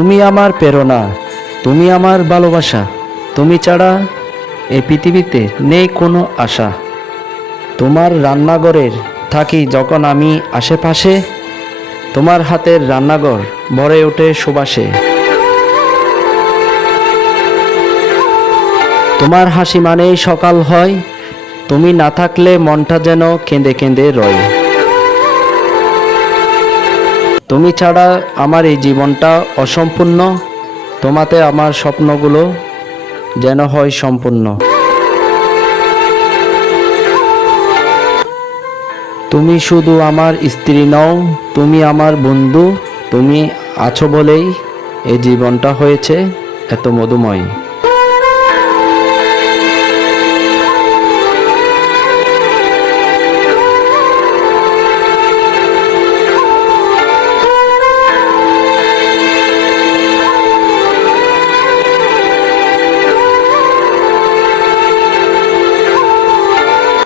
তুমি আমার প্রেরণা, তুমি আমার ভালোবাসা, তুমি ছাড়া এই পৃথিবীতে নেই কোনো আশা। তোমার রান্নাঘরের থাকি যখন আমি আশেপাশে, তোমার হাতের রান্নাঘর ভরে ওঠে সুবাসে। তোমার হাসি মানেই সকাল হয়, তুমি না থাকলে মনটা যেন কেঁদে কেঁদে রয়। তুমি ছাড়া আমার এই জীবনটা অসম্পূর্ণ, তোমাতে আমার স্বপ্নগুলো যেন হয় সম্পূর্ণ। তুমি শুধু আমার স্ত্রী নও, তুমি আমার বন্ধু, তুমি আছো বলেই এই জীবনটা হয়েছে এত মধুময়।